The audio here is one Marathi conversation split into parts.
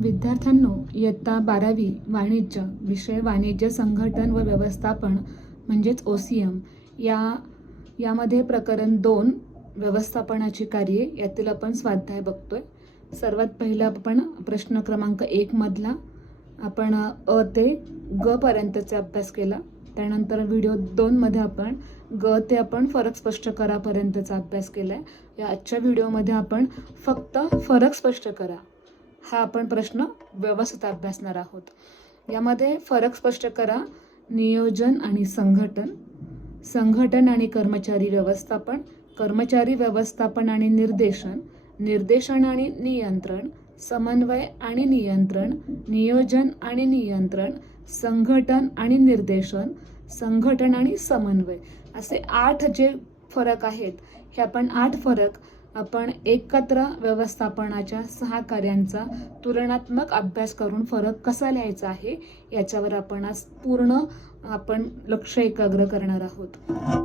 विद्यार्थ्यांनो, इयत्ता 12वी वाणिज्य विषय वाणिज्य संघटन व व्यवस्थापन म्हणजेच OCM यामध्ये प्रकरण 2 व्यवस्थापनाची कार्ये यातील आपण स्वाध्याय बघतोय. सर्वात पहिला आपण प्रश्न क्रमांक 1 मधला आपण अ ते ग पर्यंतचा अभ्यास केला. त्यानंतर व्हिडिओ 2 मध्ये आपण ग ते आपण फरक स्पष्ट करा पर्यंतचा अभ्यास केलाय. या आजच्या व्हिडिओमध्ये आपण फक्त फरक स्पष्ट करा हा आपण प्रश्न व्यवस्थित अभ्यासणार आहोत. यामध्ये फरक स्पष्ट करा, नियोजन आणि संघटन, संघटन आणि कर्मचारी व्यवस्थापन, कर्मचारी व्यवस्थापन आणि निर्देशन, निर्देशन आणि नियंत्रण, समन्वय आणि नियंत्रण, नियोजन आणि नियंत्रण, संघटन आणि निर्देशन, संघटन आणि समन्वय, असे 8 जे फरक आहेत हे आपण 8 फरक आपण एकत्र व्यवस्थापनाच्या 6 कार्यांचा तुलनात्मक अभ्यास करून फरक कसा लिहायचा आहे याच्यावर आपण आज पूर्ण लक्ष एकाग्र करणार आहोत.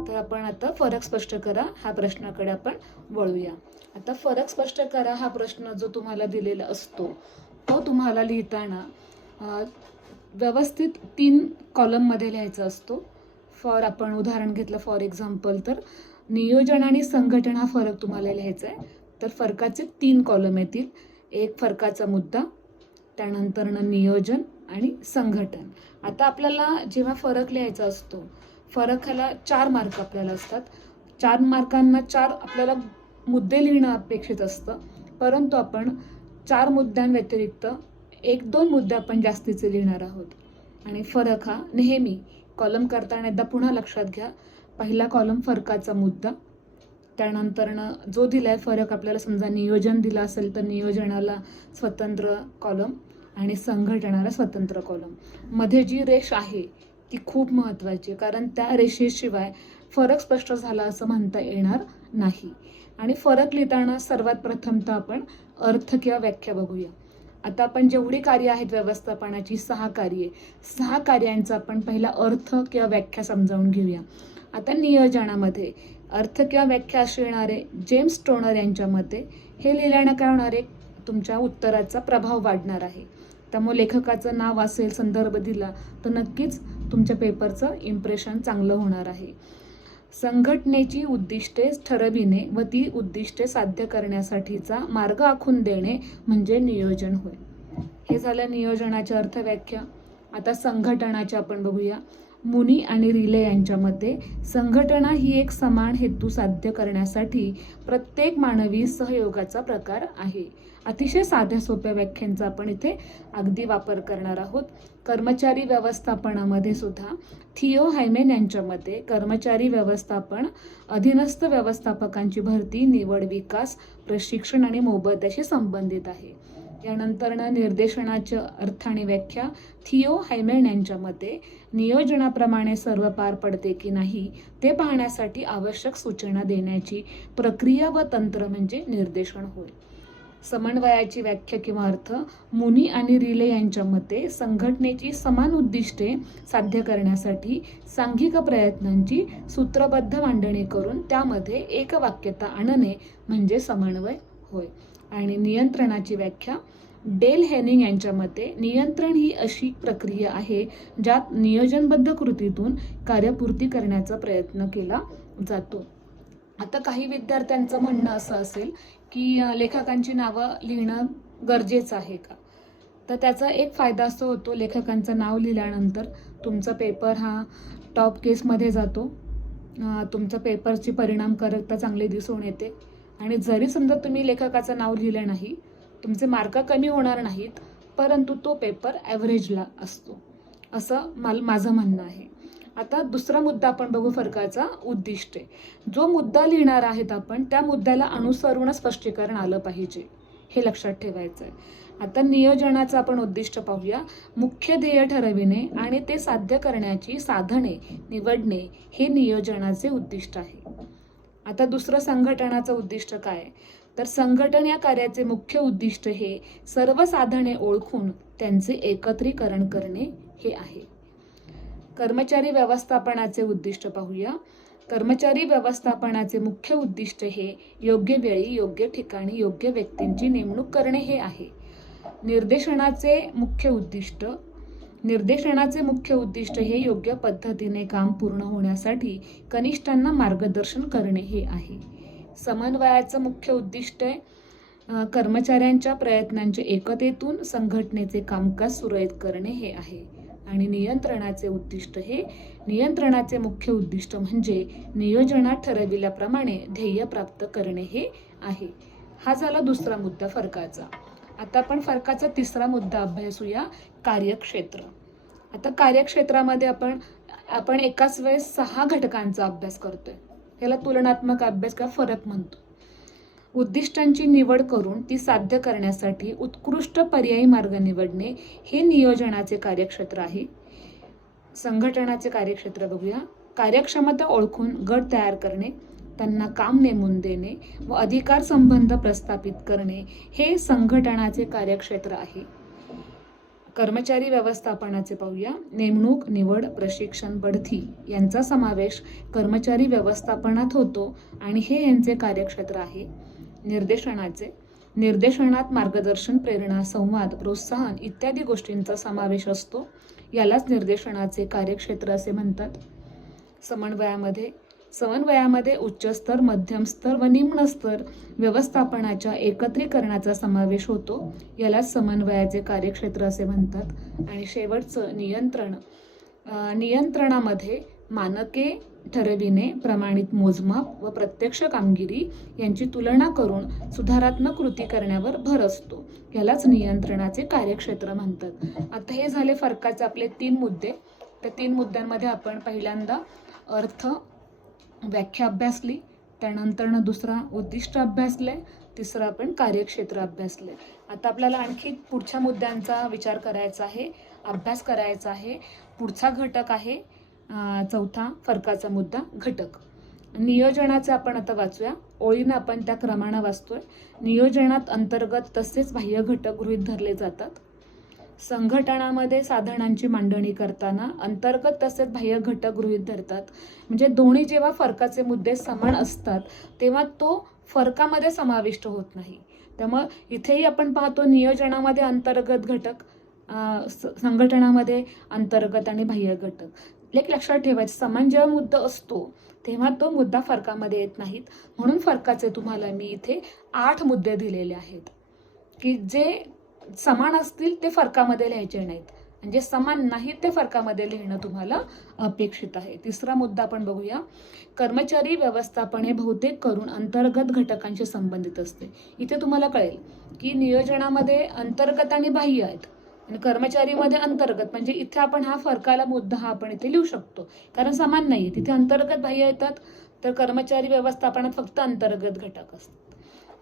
तर आपण आता फरक स्पष्ट करा हा प्रश्नाकडे आपण वळूया. आता फरक स्पष्ट करा हा प्रश्न जो तुम्हाला दिलेला असतो तो तुम्हाला लिहिताना व्यवस्थित 3 कॉलममध्ये लिहायचा असतो. आपण उदाहरण घेतलं फॉर एक्झाम्पल तर नियोजन आणि संघटन हा फरक तुम्हाला लिहायचा आहे. तर फरकाचे 3 कॉलम येतील. एक फरकाचा मुद्दा, त्यानंतर नियोजन आणि संघटन. आता आपल्याला जेव्हा फरक लिहायचा असतो, फरकाला 4 मार्क आपल्याला असतात. 4 मार्कांना 4 आपल्याला मुद्दे लिहिणं अपेक्षित असतं, परंतु आपण 4 मुद्द्यांव्यतिरिक्त 1-2 मुद्दे आपण जास्तीचे लिहिणार आहोत. आणि फरक हा नेहमी कॉलम करताना एकदा पुन्हा लक्षात घ्या. पहिला कॉलम फरकाचा मुद्दा, त्यानंतर जो दिलाय फरक आपल्याला समजा नियोजन दिला असेल तर नियोजनाला स्वतंत्र कॉलम आणि संघटनाला स्वतंत्र कॉलम. मध्ये जी रेष आहे ती खूप महत्त्वाची आहे, कारण त्या रेषेशिवाय फरक स्पष्ट झाला असं म्हणता येणार नाही. आणि फरक लिहिताना सर्वात प्रथम तर आपण अर्थ किंवा व्याख्या बघूया. आता आपण जेवढी कार्य आहेत व्यवस्थापनाची 6 कार्ये, 6 कार्यांचा आपण पहिला अर्थ किंवा व्याख्या समजावून घेऊया. आता नियोजनामध्ये अर्थ किंवा व्याख्या अशी येणार आहे. जेम्स टोनर यांच्या मते हे लिहिल्यानं काय होणार आहे, तुमच्या उत्तराचा प्रभाव वाढणार आहे. त्यामुळे लेखकाचं नाव असेल, संदर्भ दिला तर नक्कीच तुमच्या पेपरचं इम्प्रेशन चांगलं होणार आहे. संघटनेची उद्दिष्टे ठरविणे व ती उद्दिष्टे साध्य करण्यासाठीचा मार्ग आखून देणे म्हणजे नियोजन होय. हे झालं नियोजनाच्या अर्थ व्याख्या. आता संघटनाचे आपण बघूया. मुनी आणि रिले यांच्या मते संघटना ही एक समान हेतू साध्य करण्यासाठी प्रत्येक मानवी सहयोगाचा प्रकार आहे. अतिशय साध्या सोप्या व्याख्यांचा आपण इथे अगदी वापर करणार आहोत. कर्मचारी व्यवस्थापनामध्ये सुद्धा थिओ हायमेन यांच्या मते कर्मचारी व्यवस्थापन अधीनस्थ व्यवस्थापकांची भरती, निवड, विकास, प्रशिक्षण आणि मोबदल्याशी संबंधित आहे. यानंतर निर्देशनाच्या अर्थ आणि व्याख्या. थिओ हायमेन यांच्या मते नियोजनाप्रमाणे सर्व पार पडते की नाही ते पाहण्यासाठी आवश्यक सूचना देण्याची प्रक्रिया व तंत्र म्हणजे निर्देशन होय. समन्वयाची व्याख्या किंवा अर्थ. मुनी आणि रिले यांच्या मते संघटनेची समान उद्दिष्टे साध्य करण्यासाठी सांघिक प्रयत्नांची सूत्रबद्ध मांडणी करून त्यामध्ये एकवाक्यता आणणे म्हणजे समन्वय होय. आणि नियंत्रणाची व्याख्या. डेल हेनिंग यांच्या मते नियंत्रण ही अशी प्रक्रिया आहे ज्यात नियोजनबद्ध कृतीतून कार्यपूर्ती करण्याचा प्रयत्न केला जातो. आता काही विद्यार्थ्यांचं म्हणणं असं असेल की लेखकांची नावं लिहिणं गरजेचं आहे का? तर त्याचा एक फायदा असं होतो, लेखकांचं नाव लिहिल्यानंतर तुमचा पेपर हा टॉप केसमध्ये जातो. तुमचा पेपरची परिणामकारकता चांगली दिसून येते. आणि जरी समजा तुम्ही लेखकाचं नाव लिहिलं नाही, तुमचे मार्क कमी होणार नाहीत, परंतु तो पेपर ॲव्हरेजला असतो असं माझं म्हणणं आहे. आता दुसरा मुद्दा आपण बघू, फरकाचा उद्दिष्टे. जो मुद्दा लिहिणार आहेत आपण त्या मुद्द्याला अनुसरून स्पष्टीकरण आलं पाहिजे, हे लक्षात ठेवायचं आहे. आता नियोजनाचं आपण उद्दिष्ट पाहूया. मुख्य ध्येय ठरविणे आणि ते साध्य करण्याची साधने निवडणे हे नियोजनाचे उद्दिष्ट आहे. आता दुसरं संघटनाचं उद्दिष्ट काय आहे, तर संघटन या कार्याचे मुख्य उद्दिष्ट हे सर्व साधने ओळखून त्यांचे एकत्रीकरण करणे हे आहे. कर्मचारी व्यवस्थापनाचे उद्दिष्ट पाहूया. कर्मचारी व्यवस्थापनाचे मुख्य उद्दिष्ट हे योग्य वेळी, योग्य ठिकाणी, योग्य व्यक्तींची नेमणूक करणे हे आहे. निर्देशनाचे मुख्य उद्दिष्ट हे योग्य पद्धतीने काम पूर्ण होण्यासाठी कनिष्ठांना मार्गदर्शन करणे हे आहे. समन्वयाचं मुख्य उद्दिष्ट कर्मचाऱ्यांच्या प्रयत्नांच्या एकतेतून संघटनेचे कामकाज सुरळीत करणे हे आहे. आणि नियंत्रणाचे मुख्य उद्दिष्ट म्हणजे नियोजनात ठरविल्याप्रमाणे ध्येय प्राप्त करणे हे आहे. हा झाला दुसरा मुद्दा फरकाचा. आता आपण फरकाचा तिसरा मुद्दा अभ्यासूया, कार्यक्षेत्र. आता कार्यक्षेत्रामध्ये आपण एकाच वेळेस 6 घटकांचा अभ्यास करतोय. याला तुलनात्मक अभ्यास किंवा फरक म्हणतो. उद्दिष्टांची निवड करून ती साध्य करण्यासाठी उत्कृष्ट पर्यायी मार्ग निवडणे हे नियोजनाचे कार्यक्षेत्र आहे. संघटनाचे कार्यक्षेत्र बघूया. कार्यक्षमता ओळखून गट तयार करणे, त्यांना काम नेमून देणे व अधिकार संबंध प्रस्थापित करणे हे संघटनाचे कार्यक्षेत्र आहे. कर्मचारी व्यवस्थापनाचे पाहूया. नेमणूक, निवड, प्रशिक्षण, बढती यांचा समावेश कर्मचारी व्यवस्थापनात होतो आणि हे यांचे कार्यक्षेत्र आहे. निर्देशनात मार्गदर्शन, प्रेरणा, संवाद, प्रोत्साहन इत्यादी गोष्टींचा समावेश असतो. यालाच निर्देशनाचे कार्यक्षेत्र असे म्हणतात. समन्वयामध्ये उच्च स्तर, मध्यम स्तर व निम्न स्तर व्यवस्थापनाच्या एकत्रीकरणाचा समावेश होतो. यालाच समन्वयाचे कार्यक्षेत्र असे म्हणतात. आणि शेवटचं नियंत्रणामध्ये मानके ठरविणे, प्रमाणित मोजमाप व प्रत्यक्ष कामगिरी यांची तुलना करून सुधारात्मक कृती करण्यावर भर असतो. यालाच नियंत्रणाचे कार्यक्षेत्र म्हणतात. आता हे झाले फरकाचे आपले 3 मुद्दे. त्या 3 मुद्द्यांमध्ये आपण पहिल्यांदा अर्थ, व्याख्या अभ्यासली, त्यानंतर दुसरा उद्दिष्ट अभ्यासले, तिसरा आपण कार्यक्षेत्र अभ्यासले. आता आपल्याला आणखी पुढच्या मुद्द्यांचा विचार करायचा आहे, अभ्यास करायचा आहे. पुढचा घटक आहे चौथा फरकाचा मुद्दा, घटक. नियोजनाचे आपण आता वाचूया. ओळीनं आपण त्या क्रमानं वाचतोय. नियोजनात अंतर्गत तसेच बाह्य घटक गृहीत धरले जातात. संघटनामध्ये साधनांची मांडणी करताना अंतर्गत तसेच बाह्य घटक गृहीत धरतात. म्हणजे दोन्ही जेव्हा फरकाचे मुद्दे समान असतात तेव्हा तो फरकामध्ये समाविष्ट होत नाही. त्यामुळे इथेही आपण पाहतो नियोजनामध्ये अंतर्गत घटक, संघटनामध्ये अंतर्गत आणि बाह्य घटक. एक लक्षात ठेवायचं, समान जेव्हा मुद्दा असतो तेव्हा तो मुद्दा फरकामध्ये येत नाहीत. म्हणून फरकाचे तुम्हाला मी इथे 8 मुद्दे दिलेले आहेत की जे समान असतील ते फरकामध्ये लिहायचे नाहीत, म्हणजे समान नाहीत ते फरकामध्ये लिहिणं तुम्हाला अपेक्षित आहे. तिसरा मुद्दा आपण बघूया. कर्मचारी व्यवस्थापन हे बहुतेक करून अंतर्गत घटकांशी संबंधित असते. इथे तुम्हाला कळेल की नियोजनामध्ये अंतर्गत आणि बाह्य आहेत आणि कर्मचारीमध्ये अंतर्गत, म्हणजे इथे आपण हा फरकाला मुद्दा हा आपण इथे लिहू शकतो कारण समान नाही. तिथे अंतर्गत बाह्य येतात, तर कर्मचारी व्यवस्थापनात फक्त अंतर्गत घटक असतात.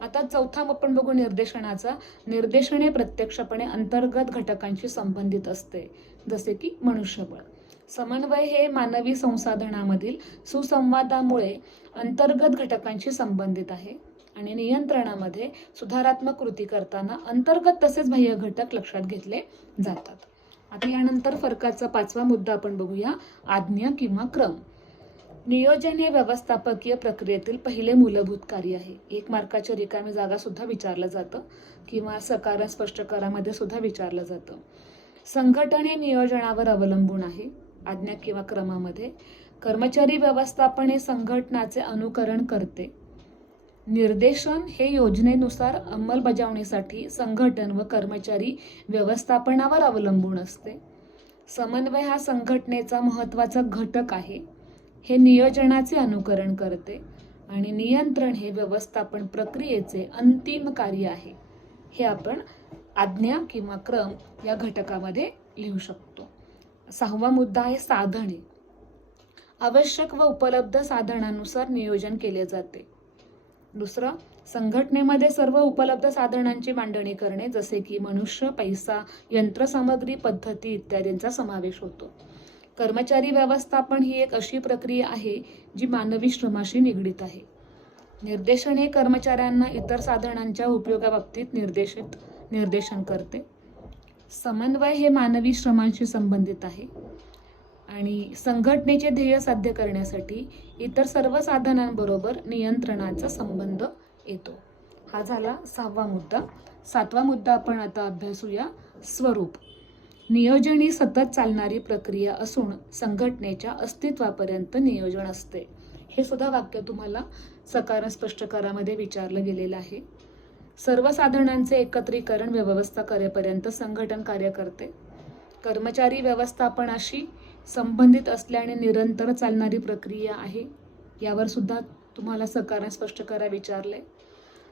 आता चौथा आपण बघू निर्देशनाचा. निर्देशने प्रत्यक्षपणे अंतर्गत घटकांशी संबंधित असते, जसे की मनुष्यबळ. समन्वय हे मानवी संसाधनामधील सुसंवादामुळे अंतर्गत घटकांशी संबंधित आहे. आणि नियंत्रणामध्ये सुधारात्मक कृती करताना अंतर्गत तसेच बाह्य घटक लक्षात घेतले जातात. आता यानंतर फरकाचा 5वा मुद्दा आपण बघूया, आज्ञा किंवा क्रम. नियोजन हे व्यवस्थापकीय प्रक्रियेतील पहिले मूलभूत कार्य आहे. 1 मार्काच्या रिकामी जागा सुद्धा विचारलं जातं किंवा सकार स्पष्टकारामध्ये सुद्धा विचारलं जातं. संघटन हे नियोजनावर अवलंबून आहे. आज्ञा किंवा क्रमामध्ये कर्मचारी व्यवस्थापन हे संघटनाचे अनुकरण करते. निर्देशन हे योजनेनुसार अंमलबजावणीसाठी संघटन व कर्मचारी व्यवस्थापनावर अवलंबून असते. समन्वय हा संघटनेचा महत्त्वाचा घटक आहे. हे नियोजनाचे अनुकरण करते आणि नियंत्रण हे व्यवस्थापन प्रक्रियेचे अंतिम कार्य आहे. हे आपण आज्ञा किंवा क्रम या घटकामध्ये लिहू शकतो. 6वा मुद्दा आहे साधने. आवश्यक व उपलब्ध साधनांनुसार नियोजन केले जाते. दुसरं, संघटनेमध्ये सर्व उपलब्ध साधनांची मांडणी करणे, जसे की मनुष्य, पैसा, यंत्रसामग्री, पद्धती इत्यादींचा समावेश होतो. कर्मचारी व्यवस्थापन ही एक अशी प्रक्रिया आहे जी मानवी श्रमाशी निगडीत आहे. निर्देशन हे कर्मचाऱ्यांना इतर साधनांच्या उपयोगाबाबतीत निर्देशन करते. समन्वय हे मानवी श्रमांशी संबंधित आहे आणि संघटनेचे ध्येय साध्य करण्यासाठी इतर सर्व साधनांबरोबर नियंत्रणाचा संबंध येतो. हा झाला 6वा मुद्दा. 7वा मुद्दा आपण आता अभ्यासूया, स्वरूप. नियोजन ही सतत चालणारी प्रक्रिया असून संघटनेच्या अस्तित्वापर्यंत नियोजन असते. हे सुद्धा वाक्य तुम्हाला सकार स्पष्टकारामध्ये विचारलं गेलेलं आहे. सर्व साधनांचे एकत्रीकरण व्यवस्था करेपर्यंत संघटन कार्य करते. कर्मचारी व्यवस्थापनाशी संबंधित असल्याने निरंतर चालणारी प्रक्रिया आहे. यावर सुद्धा तुम्हाला सकार स्पष्टकारा विचारले.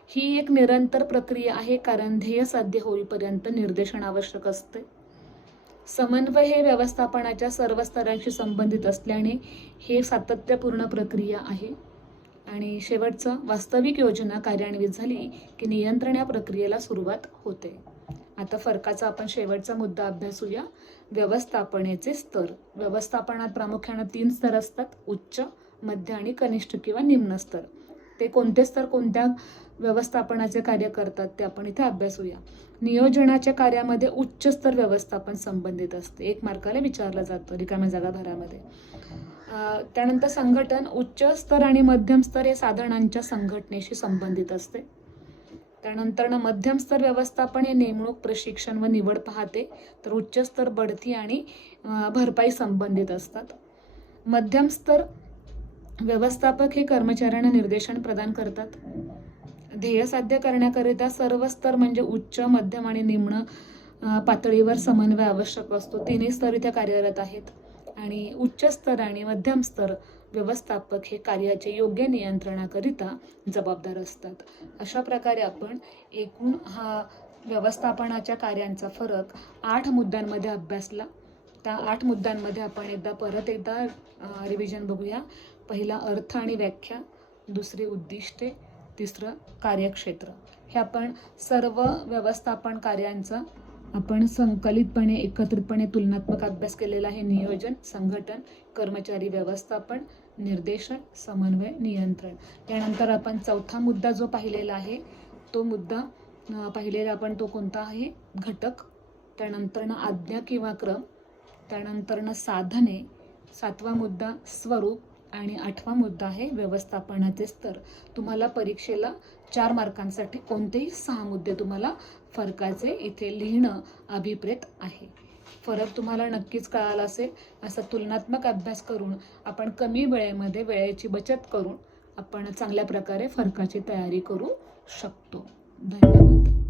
ही एक निरंतर प्रक्रिया आहे कारण ध्येय साध्य होईपर्यंत निर्देशन आवश्यक असते. समन्वय हे व्यवस्थापनाच्या सर्व स्तरांशी संबंधित असल्याने हे सातत्यपूर्ण प्रक्रिया आहे. आणि शेवटचं, वास्तविक योजना कार्यान्वित झाली की नियंत्रण या प्रक्रियेला सुरुवात होते. आता फरकाचा आपण शेवटचा मुद्दा अभ्यासूया, व्यवस्थापनेचे स्तर. व्यवस्थापनात प्रामुख्याने 3 स्तर असतात, उच्च, मध्य आणि कनिष्ठ किंवा निम्न स्तर. ते कोणते स्तर कोणत्या व्यवस्थापनाचे कार्य करतात ते आपण इथे अभ्यासूया. नियोजनाच्या कार्यामध्ये उच्च स्तर व्यवस्थापन संबंधित असते. 1 मार्काला विचारलं जातं रिकाम्या जागा भरामध्ये. त्यानंतर संघटन, उच्च स्तर आणि मध्यम स्तर हे साधनांच्या संघटनेशी संबंधित असते. त्यानंतर मध्यम स्तर व्यवस्थापन हे नेमणूक, प्रशिक्षण व निवड पाहते, तर उच्च स्तर बढती आणि भरपाई संबंधित असतात. मध्यम स्तर व्यवस्थापक हे कर्मचाऱ्यांना निर्देशन प्रदान करतात. ध्येय साध्य करण्याकरिता सर्व स्तर म्हणजे उच्च, मध्यम आणि निम्न पातळीवर समन्वय आवश्यक असतो. 3 स्तर इथे कार्यरत आहेत. आणि उच्च स्तर आणि मध्यम स्तर व्यवस्थापक हे कार्याचे योग्य नियंत्रणाकरिता जबाबदार असतात. अशा प्रकारे आपण एकूण हा व्यवस्थापनाच्या कार्यांचा फरक 8 मुद्द्यांमध्ये अभ्यासला. त्या 8 मुद्द्यांमध्ये आपण परत एकदा रिव्हिजन बघूया. पहिला अर्थ आणि व्याख्या, दुसरी उद्दिष्टे, तिसरं कार्यक्षेत्र. हे आपण सर्व व्यवस्थापन कार्यांचा आपण संकलितपणे एकत्रितपणे तुलनात्मक अभ्यास केलेला आहे. नियोजन, संघटन, कर्मचारी व्यवस्थापन, निर्देशन, समन्वय, नियंत्रण. त्यानंतर आपण 4था मुद्दा जो पाहिलेला आहे तो मुद्दा पाहिलेला आपण तो कोणता आहे, घटक. त्यानंतर आज्ञा किंवा क्रम. त्यानंतर साधने. 7वा मुद्दा स्वरूप. आणि 8वा मुद्दा आहे व्यवस्थापनाचे स्तर. तुम्हाला परीक्षेला 4 मार्कांसाठी कोणतेही 6 मुद्दे तुम्हाला फरकाचे इथे लिहिणं अभिप्रेत आहे. फरक तुम्हाला नक्कीच कळाला असेल. असा तुलनात्मक अभ्यास करून आपण कमी वेळेमध्ये वेळेची बचत करून आपण चांगल्या प्रकारे फरकाची तयारी करू शकतो. धन्यवाद.